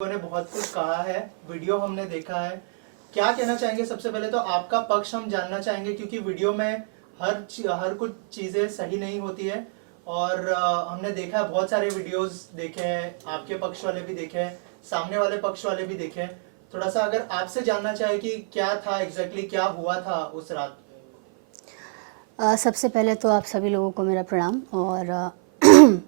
ने बहुत कुछ कहा है, वीडियो हमने देखा है। क्या कहना चाहेंगे? सबसे पहले तो आपका पक्ष हम जानना चाहेंगे, क्योंकि वीडियो में हर कुछ चीज़ें सही नहीं होती है। और हमने देखा है, बहुत सारे वीडियोस देखे हैं, आपके पक्ष वाले भी देखे हैं, सामने वाले पक्ष वाले भी देखे हैं। थोड़ा सा अगर आपसे जानना चाहे कि क्या था एग्जैक्टली, क्या हुआ था उस रात। सबसे पहले तो आप सभी लोगों को मेरा प्रणाम। और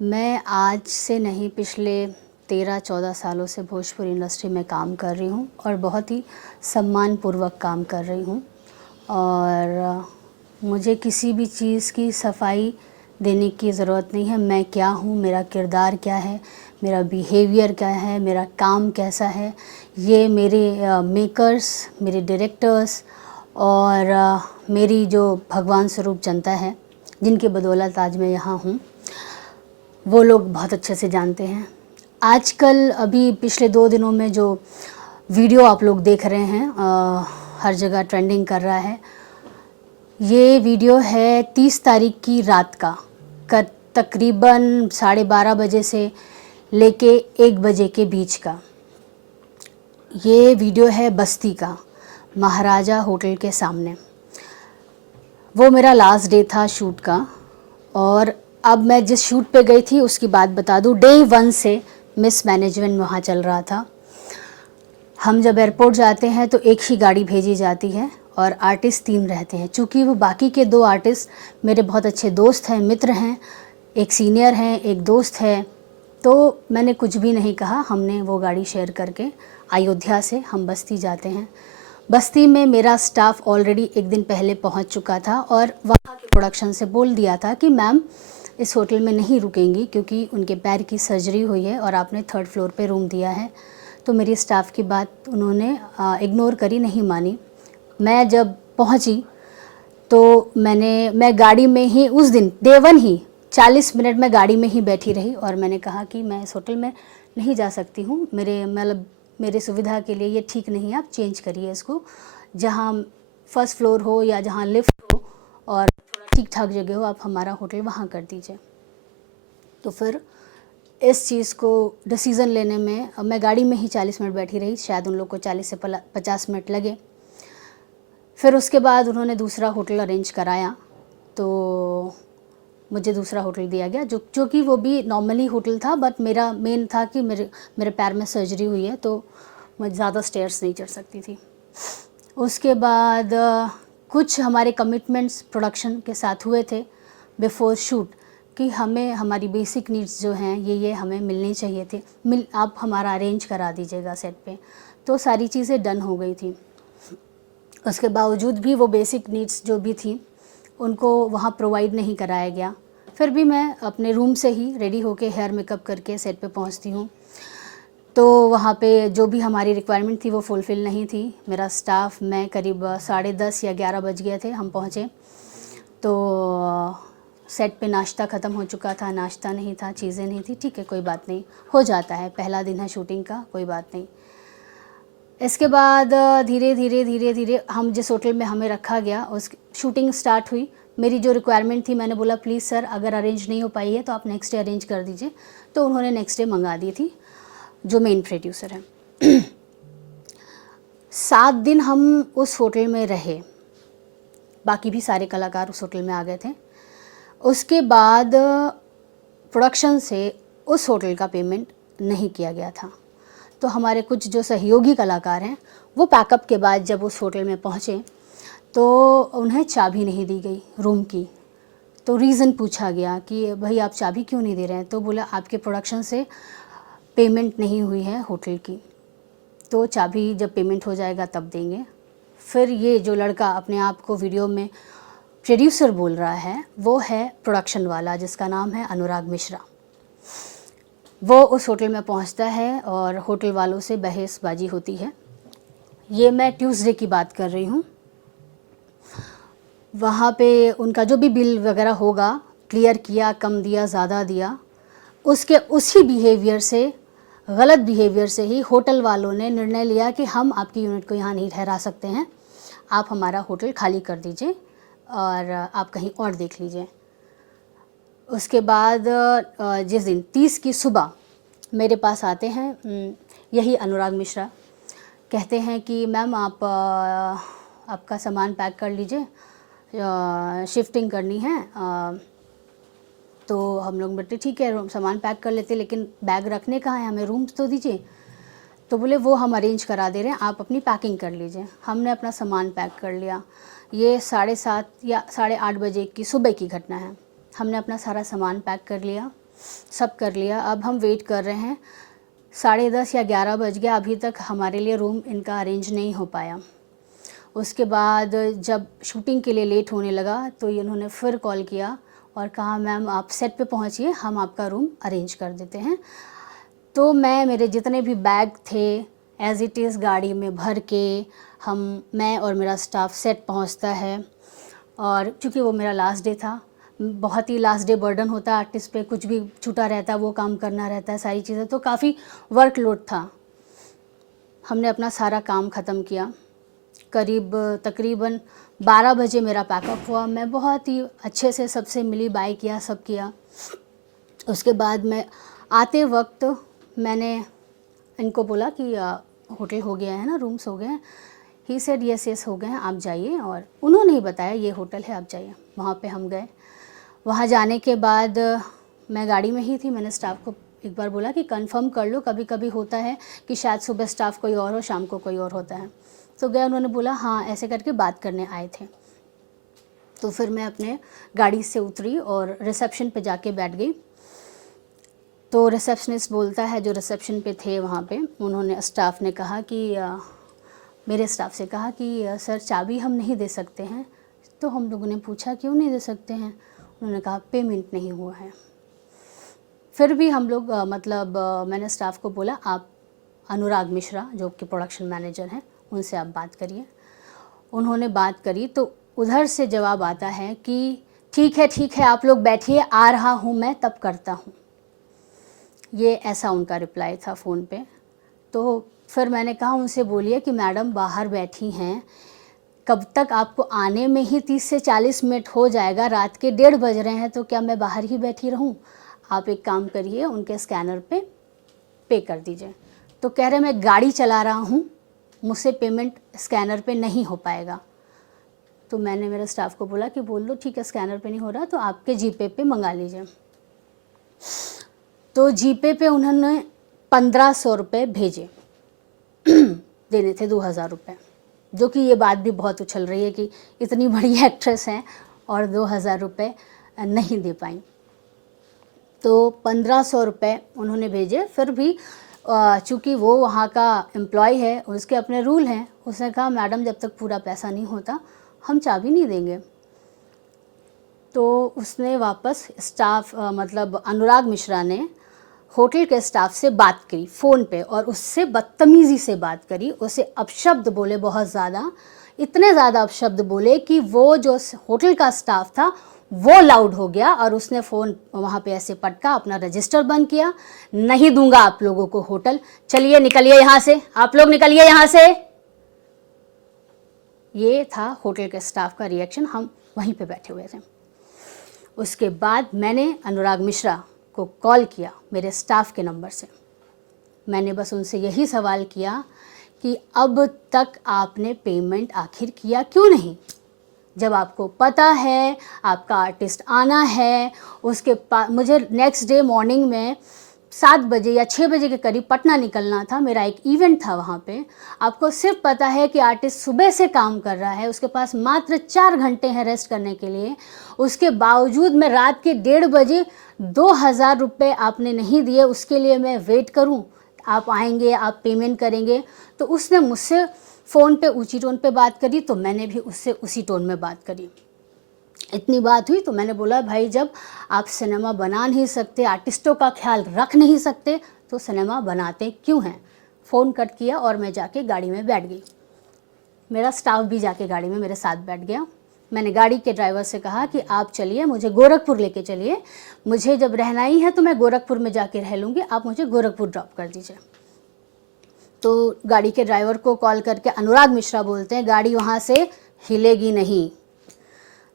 मैं आज से नहीं, पिछले 13-14 सालों से भोजपुरी इंडस्ट्री में काम कर रही हूँ और बहुत ही सम्मानपूर्वक काम कर रही हूँ। और मुझे किसी भी चीज़ की सफाई देने की ज़रूरत नहीं है। मैं क्या हूँ, मेरा किरदार क्या है, मेरा बिहेवियर क्या है, मेरा काम कैसा है, ये मेरे मेकर्स, मेरे डायरेक्टर्स और मेरी जो भगवान स्वरूप जनता है, जिनके बदौलत आज मैं यहाँ हूँ, वो लोग बहुत अच्छे से जानते हैं। आजकल अभी पिछले 2 दिनों में जो वीडियो आप लोग देख रहे हैं, हर जगह ट्रेंडिंग कर रहा है। ये वीडियो है 30 तारीख की रात का तकरीबन 12:30 बजे से लेके 1 बजे के बीच का। ये वीडियो है बस्ती का, महाराजा होटल के सामने। वो मेरा लास्ट डे था शूट का। और अब मैं जिस शूट पे गई थी उसकी बात बता दूँ। डे 1 से मिस मैनेजमेंट वहाँ चल रहा था। हम जब एयरपोर्ट जाते हैं तो एक ही गाड़ी भेजी जाती है और आर्टिस्ट 3 रहते हैं। चूँकि वो बाकी के 2 आर्टिस्ट मेरे बहुत अच्छे दोस्त हैं, मित्र हैं, एक सीनियर हैं, एक दोस्त है, तो मैंने कुछ भी नहीं कहा। हमने वो गाड़ी शेयर करके अयोध्या से हम बस्ती जाते हैं। बस्ती में मेरा स्टाफ ऑलरेडी 1 दिन पहले पहुंच चुका था और वहाँ के प्रोडक्शन से बोल दिया था कि मैम इस होटल में नहीं रुकेंगी, क्योंकि उनके पैर की सर्जरी हुई है और आपने 3rd फ्लोर पे रूम दिया है। तो मेरी स्टाफ की बात उन्होंने इग्नोर करी, नहीं मानी। मैं जब पहुंची तो मैं गाड़ी में ही उस दिन डे 1 ही 40 मिनट में गाड़ी में ही बैठी रही और मैंने कहा कि मैं इस होटल में नहीं जा सकती हूँ। मेरे सुविधा के लिए ये ठीक नहीं है, आप चेंज करिए इसको, जहाँ 1st फ्लोर हो या जहाँ लिफ्ट हो और थोड़ा ठीक ठाक जगह हो, आप हमारा होटल वहाँ कर दीजिए। तो फिर इस चीज़ को डिसीज़न लेने में मैं गाड़ी में ही 40 मिनट बैठी रही, शायद उन लोग को 40 से 50 मिनट लगे। फिर उसके बाद उन्होंने दूसरा होटल अरेंज कराया, तो मुझे दूसरा होटल दिया गया, जो कि वो भी नॉर्मली होटल था, बट मेरा मेन था कि मेरे पैर में सर्जरी हुई है तो मैं ज़्यादा स्टेयर्स नहीं चढ़ सकती थी। उसके बाद कुछ हमारे कमिटमेंट्स प्रोडक्शन के साथ हुए थे बिफोर शूट कि हमें हमारी बेसिक नीड्स जो हैं ये हमें मिलनी चाहिए थी, आप हमारा अरेंज करा दीजिएगा सेट पे। तो सारी चीज़ें डन हो गई थी। उसके बावजूद भी वो बेसिक नीड्स जो भी थी उनको वहाँ प्रोवाइड नहीं कराया गया। फिर भी मैं अपने रूम से ही रेडी होके हेयर मेकअप करके सेट पे पहुँचती हूँ। तो वहाँ पे जो भी हमारी रिक्वायरमेंट थी वो फुलफ़िल नहीं थी। मेरा स्टाफ, मैं करीब 10:30 या 11 बज गए थे हम पहुँचे। तो सेट पे नाश्ता ख़त्म हो चुका था, नाश्ता नहीं था, चीज़ें नहीं थी। ठीक है, कोई बात नहीं, हो जाता है, पहला दिन है शूटिंग का, कोई बात नहीं। इसके बाद धीरे धीरे हम जिस होटल में हमें रखा गया उस शूटिंग स्टार्ट हुई। मेरी जो रिक्वायरमेंट थी, मैंने बोला प्लीज़ सर, अगर अरेंज नहीं हो पाई है तो आप नेक्स्ट डे अरेंज कर दीजिए। तो उन्होंने नेक्स्ट डे मंगा दी थी, जो मेन प्रोड्यूसर है। 7 दिन हम उस होटल में रहे, बाकी भी सारे कलाकार उस होटल में आ गए थे। उसके बाद प्रोडक्शन से उस होटल का पेमेंट नहीं किया गया था। तो हमारे कुछ जो सहयोगी कलाकार हैं वो पैकअप के बाद जब उस होटल में पहुँचे तो उन्हें चाबी नहीं दी गई रूम की। तो रीज़न पूछा गया कि भाई आप चाबी क्यों नहीं दे रहे हैं? तो बोला आपके प्रोडक्शन से पेमेंट नहीं हुई है होटल की, तो चाबी जब पेमेंट हो जाएगा तब देंगे। फिर ये जो लड़का अपने आप को वीडियो में प्रोड्यूसर बोल रहा है, वो है प्रोडक्शन वाला, जिसका नाम है अनुराग मिश्रा। वो उस होटल में पहुंचता है और होटल वालों से बहसबाजी होती है। ये मैं ट्यूसडे की बात कर रही हूँ। वहाँ पे उनका जो भी बिल वगैरह होगा क्लियर किया, कम दिया, ज़्यादा दिया, उसके उसी बिहेवियर से, गलत बिहेवियर से ही होटल वालों ने निर्णय लिया कि हम आपकी यूनिट को यहाँ नहीं ठहरा सकते हैं, आप हमारा होटल खाली कर दीजिए और आप कहीं और देख लीजिए। उसके बाद जिस दिन 30 की सुबह मेरे पास आते हैं यही अनुराग मिश्रा, कहते हैं कि मैम आप आपका सामान पैक कर लीजिए, शिफ्टिंग करनी है। तो हम लोग बोलते ठीक है सामान पैक कर लेते, लेकिन बैग रखने कहाँ है, हमें रूम तो दीजिए। तो बोले वो हम अरेंज करा दे रहे हैं, आप अपनी पैकिंग कर लीजिए। हमने अपना सामान पैक कर लिया। ये 7:30 या 8:30 बजे की सुबह की घटना है। हमने अपना सारा सामान पैक कर लिया, सब कर लिया। अब हम वेट कर रहे हैं, 10:30 या 11 बज गया, अभी तक हमारे लिए रूम इनका अरेंज नहीं हो पाया। उसके बाद जब शूटिंग के लिए लेट होने लगा तो इन्होंने फिर कॉल किया और कहा मैम आप सेट पे पहुंचिए, हम आपका रूम अरेंज कर देते हैं। तो मेरे जितने भी बैग थे एज़ इट इज़ गाड़ी में भर के मैं और मेरा स्टाफ सेट पहुंचता है। और चूँकि वो मेरा लास्ट डे था, बहुत ही लास्ट डे बर्डन होता है आर्टिस्ट पे, कुछ भी छूटा रहता है वो काम करना रहता है, सारी चीज़ें, तो काफ़ी वर्कलोड था। हमने अपना सारा काम ख़त्म किया। तकरीबन 12 बजे मेरा पैकअप हुआ। मैं बहुत ही अच्छे से सबसे मिली, बाय किया, सब किया। उसके बाद मैं आते वक्त मैंने इनको बोला कि होटल हो गया है ना, रूम्स हो गए हैं। ही सेड यस हो गए हैं, आप जाइए। और उन्होंने ही बताया ये होटल है, आप जाइए। वहाँ पे हम गए। वहाँ जाने के बाद मैं गाड़ी में ही थी। मैंने स्टाफ को एक बार बोला कि कंफर्म कर लो, कभी कभी होता है कि शायद सुबह स्टाफ कोई और हो, शाम को कोई और होता है। तो गया, उन्होंने बोला हाँ, ऐसे करके बात करने आए थे। तो फिर मैं अपने गाड़ी से उतरी और रिसेप्शन पे जाके बैठ गई। तो रिसेप्शनिस्ट बोलता है, जो रिसेप्शन पे थे वहाँ पे, उन्होंने, स्टाफ ने कहा कि मेरे स्टाफ से कहा कि सर चाबी हम नहीं दे सकते हैं। तो हम लोगों ने पूछा क्यों नहीं दे सकते हैं? उन्होंने कहा पेमेंट नहीं हुआ है। फिर भी हम लोग मैंने स्टाफ को बोला आप अनुराग मिश्रा जो कि प्रोडक्शन मैनेजर हैं, उनसे आप बात करिए। उन्होंने बात करी तो उधर से जवाब आता है कि ठीक है आप लोग बैठिए, आ रहा हूँ मैं, तब करता हूँ। ये ऐसा उनका रिप्लाई था फ़ोन पे। तो फिर मैंने कहा उनसे बोलिए कि मैडम बाहर बैठी हैं, कब तक आपको आने में ही 30 से 40 मिनट हो जाएगा, रात के 1:30 बज रहे हैं, तो क्या मैं बाहर ही बैठी रहूं? आप एक काम करिए, उनके स्कैनर पे कर दीजिए। तो कह रहे मैं गाड़ी चला रहा हूं, मुझसे पेमेंट स्कैनर पे नहीं हो पाएगा। तो मैंने मेरे स्टाफ को बोला कि बोल दो ठीक है स्कैनर पे नहीं हो रहा तो आपके जीपे पे मंगा लीजिए। तो जीपे पे उन्होंने 1500 रुपये भेजे, देने थे 2000 रुपये, जो कि ये बात भी बहुत उछल रही है कि इतनी बड़ी एक्ट्रेस हैं और 2000 रुपये नहीं दे पाई। तो 1500 रुपये उन्होंने भेजे। फिर भी चूँकि वो वहाँ का एम्प्लॉय है, उसके अपने रूल हैं, उसने कहा मैडम जब तक पूरा पैसा नहीं होता हम चाबी नहीं देंगे। तो उसने वापस स्टाफ अनुराग मिश्रा ने होटल के स्टाफ से बात करी फ़ोन पे और उससे बदतमीज़ी से बात करी, उसे अपशब्द बोले, बहुत ज़्यादा, इतने ज़्यादा अपशब्द बोले कि वो जो होटल का स्टाफ था वो लाउड हो गया और उसने फ़ोन वहाँ पे ऐसे पटका, अपना रजिस्टर बंद किया। नहीं दूंगा आप लोगों को होटल, चलिए निकलिए यहाँ से, आप लोग निकलिए यहाँ से। ये था होटल के स्टाफ का रिएक्शन। हम वहीं पे बैठे हुए थे। उसके बाद मैंने अनुराग मिश्रा को कॉल किया मेरे स्टाफ के नंबर से। मैंने बस उनसे यही सवाल किया कि अब तक आपने पेमेंट आखिर किया क्यों नहीं? जब आपको पता है आपका आर्टिस्ट आना है, मुझे नेक्स्ट डे मॉर्निंग में 7 बजे या 6 बजे के करीब पटना निकलना था, मेरा एक इवेंट था वहाँ पे। आपको सिर्फ पता है कि आर्टिस्ट सुबह से काम कर रहा है, उसके पास मात्र 4 घंटे हैं रेस्ट करने के लिए, उसके बावजूद मैं रात के 1:30 बजे 2000 रुपये आपने नहीं दिए, उसके लिए मैं वेट करूँ? आप आएंगे, आप पेमेंट करेंगे? तो उसने मुझसे फ़ोन पे ऊंची टोन पे बात करी, तो मैंने भी उससे उसी टोन में बात करी। इतनी बात हुई तो मैंने बोला भाई जब आप सिनेमा बना नहीं सकते, आर्टिस्टों का ख्याल रख नहीं सकते, तो सिनेमा बनाते क्यों हैं? फ़ोन कट किया और मैं जाके गाड़ी में बैठ गई। मेरा स्टाफ भी जाके गाड़ी में मेरे साथ बैठ गया। मैंने गाड़ी के ड्राइवर से कहा कि आप चलिए, मुझे गोरखपुर लेके चलिए, मुझे जब रहना ही है तो मैं गोरखपुर में जाके रह लूँगी, आप मुझे गोरखपुर ड्रॉप कर दीजिए। तो गाड़ी के ड्राइवर को कॉल करके अनुराग मिश्रा बोलते हैं गाड़ी वहाँ से हिलेगी नहीं।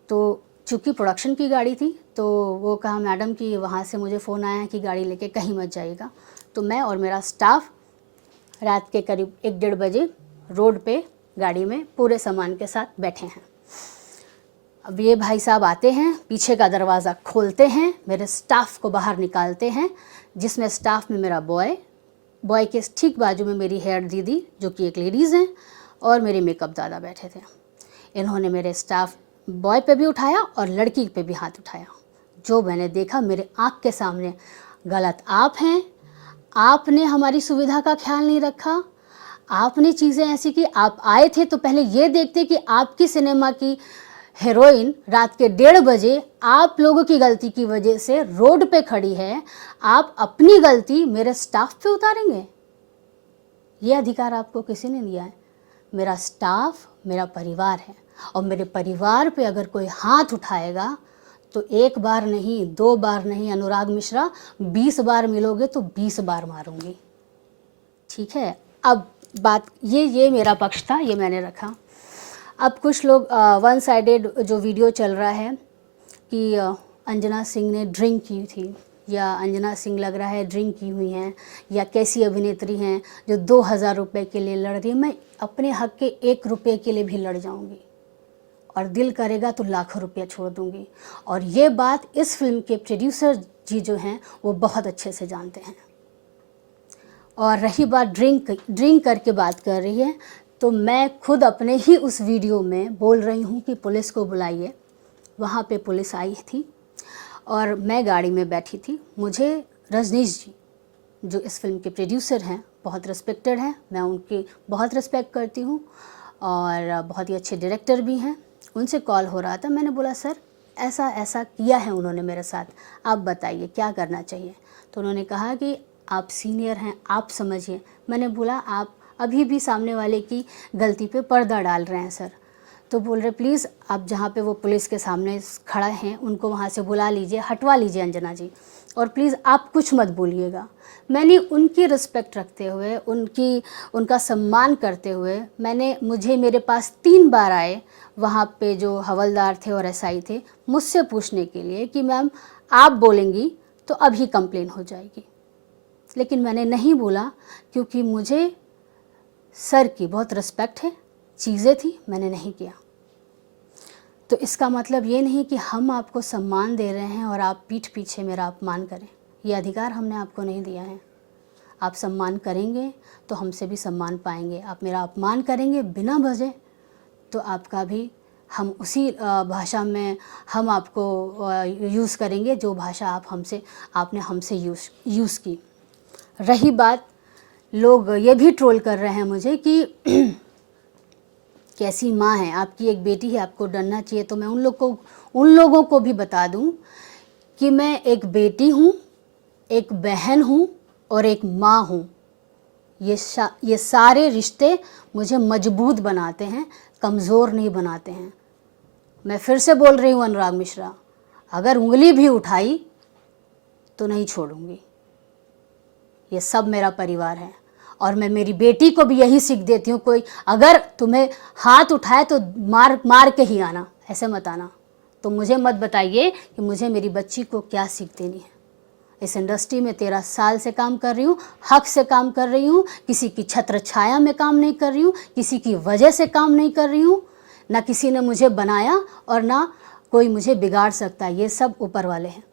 तो चूँकि प्रोडक्शन की गाड़ी थी तो वो कहा मैडम कि वहाँ से मुझे फ़ोन आया कि गाड़ी लेके कहीं मत जाइएगा। तो मैं और मेरा स्टाफ रात के करीब 1-1:30 बजे रोड पे गाड़ी में पूरे सामान के साथ बैठे हैं। अब ये भाई साहब आते हैं, पीछे का दरवाज़ा खोलते हैं, मेरे स्टाफ को बाहर निकालते हैं, जिसमें स्टाफ में मेरा बॉय के ठीक बाजू में मेरी हेयर दीदी जो कि एक लेडीज़ हैं और मेरे मेकअप दादा बैठे थे। इन्होंने मेरे स्टाफ बॉय पे भी उठाया और लड़की पे भी हाथ उठाया। जो मैंने देखा मेरे आँख के सामने, गलत आप हैं, आपने हमारी सुविधा का ख्याल नहीं रखा, आपने चीज़ें ऐसी की, आप आए थे तो पहले ये देखते कि आपकी सिनेमा की हीरोइन रात के 1:30 बजे आप लोगों की गलती की वजह से रोड पे खड़ी है, आप अपनी गलती मेरे स्टाफ पे उतारेंगे? ये अधिकार आपको किसी ने दिया है? मेरा स्टाफ मेरा परिवार है और मेरे परिवार पे अगर कोई हाथ उठाएगा तो 1 बार नहीं, 2 बार नहीं अनुराग मिश्रा, 20 बार मिलोगे तो 20 बार मारूंगी। ठीक है, अब बात ये मेरा पक्ष था, ये मैंने रखा। अब कुछ लोग वन साइडेड जो वीडियो चल रहा है कि अंजना सिंह ने ड्रिंक की थी या अंजना सिंह लग रहा है ड्रिंक की हुई हैं या कैसी अभिनेत्री हैं जो 2000 रुपये के लिए लड़ रही है। मैं अपने हक के 1 रुपये के लिए भी लड़ जाऊंगी और दिल करेगा तो लाखों रुपया छोड़ दूंगी। और ये बात इस फिल्म के प्रोड्यूसर जी जो हैं वो बहुत अच्छे से जानते हैं। और रही बात ड्रिंक करके बात कर रही है, तो मैं खुद अपने ही उस वीडियो में बोल रही हूँ कि पुलिस को बुलाइए। वहाँ पे पुलिस आई थी और मैं गाड़ी में बैठी थी। मुझे रजनीश जी जो इस फिल्म के प्रोड्यूसर हैं बहुत रिस्पेक्टेड हैं, मैं उनकी बहुत रिस्पेक्ट करती हूँ और बहुत ही अच्छे डायरेक्टर भी हैं। उनसे कॉल हो रहा था, मैंने बोला सर ऐसा ऐसा किया है उन्होंने मेरे साथ, आप बताइए क्या करना चाहिए। तो उन्होंने कहा कि आप सीनियर हैं, आप समझिए। मैंने बोला आप अभी भी सामने वाले की गलती पे पर्दा डाल रहे हैं सर। तो बोल रहे प्लीज़ आप जहाँ पे वो पुलिस के सामने खड़ा हैं उनको वहाँ से बुला लीजिए, हटवा लीजिए अंजना जी, और प्लीज़ आप कुछ मत बोलिएगा। मैंने उनकी रिस्पेक्ट रखते हुए, उनका सम्मान करते हुए मुझे मेरे पास 3 बार आए वहाँ पे जो हवलदार थे और एसआई थे मुझसे पूछने के लिए कि मैम आप बोलेंगी तो अभी कंप्लेन हो जाएगी। लेकिन मैंने नहीं बोला क्योंकि मुझे सर की बहुत रिस्पेक्ट है, चीज़ें थी, मैंने नहीं किया। तो इसका मतलब ये नहीं कि हम आपको सम्मान दे रहे हैं और आप पीठ पीछे मेरा अपमान करें, ये अधिकार हमने आपको नहीं दिया है। आप सम्मान करेंगे तो हमसे भी सम्मान पाएंगे, आप मेरा अपमान करेंगे बिना वजह तो आपका भी हम उसी भाषा में हम आपको यूज़ करेंगे जो भाषा आपने हमसे यूज़ की। रही बात, लोग ये भी ट्रोल कर रहे हैं मुझे कि कैसी माँ है, आपकी एक बेटी है, आपको डरना चाहिए। तो मैं उन लोगों को भी बता दूं कि मैं एक बेटी हूँ, एक बहन हूँ और एक माँ हूँ। ये सारे रिश्ते मुझे मजबूत बनाते हैं, कमज़ोर नहीं बनाते हैं। मैं फिर से बोल रही हूँ अनुराग मिश्रा, अगर उंगली भी उठाई तो नहीं छोड़ूंगी। ये सब मेरा परिवार है और मैं मेरी बेटी को भी यही सीख देती हूँ, कोई अगर तुम्हें हाथ उठाए तो मार के ही आना, ऐसे मत आना। तो मुझे मत बताइए कि मुझे मेरी बच्ची को क्या सीख देनी है। इस इंडस्ट्री में 13 साल से काम कर रही हूँ, हक से काम कर रही हूँ, किसी की छत्र छाया में काम नहीं कर रही हूँ, किसी की वजह से काम नहीं कर रही हूँ। ना किसी ने मुझे बनाया और ना कोई मुझे बिगाड़ सकता है। ये सब ऊपर वाले हैं,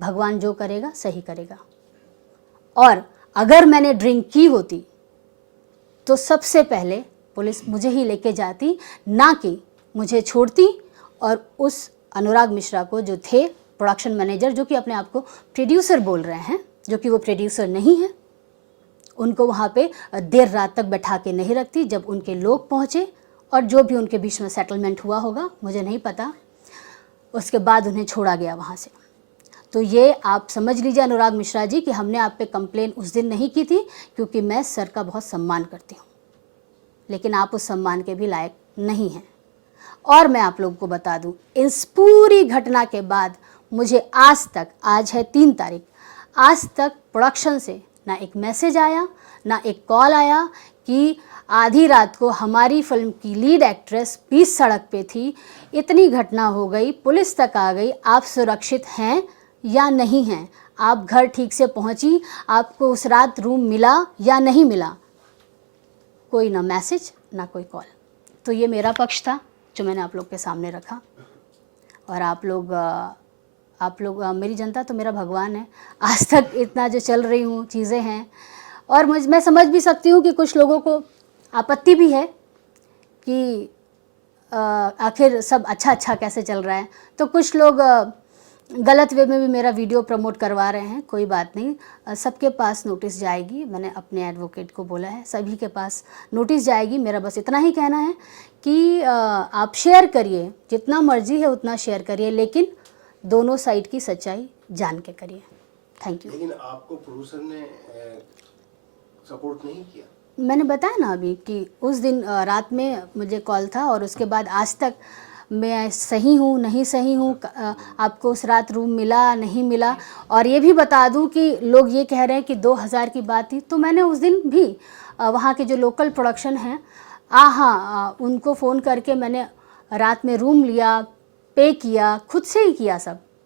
भगवान जो करेगा सही करेगा। और अगर मैंने ड्रिंक की होती तो सबसे पहले पुलिस मुझे ही लेके जाती, ना कि मुझे छोड़ती और उस अनुराग मिश्रा को जो थे प्रोडक्शन मैनेजर, जो कि अपने आप को प्रोड्यूसर बोल रहे हैं, जो कि वो प्रोड्यूसर नहीं है, उनको वहाँ पे देर रात तक बैठा के नहीं रखती। जब उनके लोग पहुँचे और जो भी उनके बीच में सेटलमेंट हुआ होगा मुझे नहीं पता, उसके बाद उन्हें छोड़ा गया वहाँ से। तो ये आप समझ लीजिए अनुराग मिश्रा जी कि हमने आप पे कंप्लेन उस दिन नहीं की थी क्योंकि मैं सर का बहुत सम्मान करती हूँ, लेकिन आप उस सम्मान के भी लायक नहीं हैं। और मैं आप लोगों को बता दूँ, इस पूरी घटना के बाद मुझे आज तक, आज है 3 तारीख, आज तक प्रोडक्शन से ना एक मैसेज आया ना एक कॉल आया कि आधी रात को हमारी फिल्म की लीड एक्ट्रेस बीच सड़क पे थी, इतनी घटना हो गई, पुलिस तक आ गई, आप सुरक्षित हैं या नहीं हैं। आप घर ठीक से पहुंची, आपको उस रात रूम मिला या नहीं मिला, कोई ना मैसेज ना कोई कॉल। तो ये मेरा पक्ष था जो मैंने आप लोग के सामने रखा। और आप लोग मेरी जनता तो मेरा भगवान है। आज तक इतना जो चल रही हूँ चीज़ें हैं, और मैं समझ भी सकती हूँ कि कुछ लोगों को आपत्ति भी है कि आखिर सब अच्छा कैसे चल रहा है। तो कुछ लोग गलत वे में भी मेरा वीडियो प्रमोट करवा रहे हैं। कोई बात नहीं, सबके पास नोटिस जाएगी। मैंने अपने एडवोकेट को बोला है, सभी के पास नोटिस जाएगी। मेरा बस इतना ही कहना है कि आप शेयर करिए, जितना मर्जी है उतना शेयर करिए, लेकिन दोनों साइड की सच्चाई जान के करिए। Thank you. लेकिन आपको प्रोड्यूसर ने सपोर्ट नहीं किया? मैंने बताया ना अभी कि उस दिन रात में मुझे कॉल था, और उसके बाद आज तक मैं सही हूँ नहीं सही हूँ, आपको उस रात रूम मिला नहीं मिला। और ये भी बता दूँ कि लोग ये कह रहे हैं कि 2000 की बात थी, तो मैंने उस दिन भी वहाँ के जो लोकल प्रोडक्शन हैं उनको फ़ोन करके मैंने रात में रूम लिया, पे किया, खुद से ही किया सब।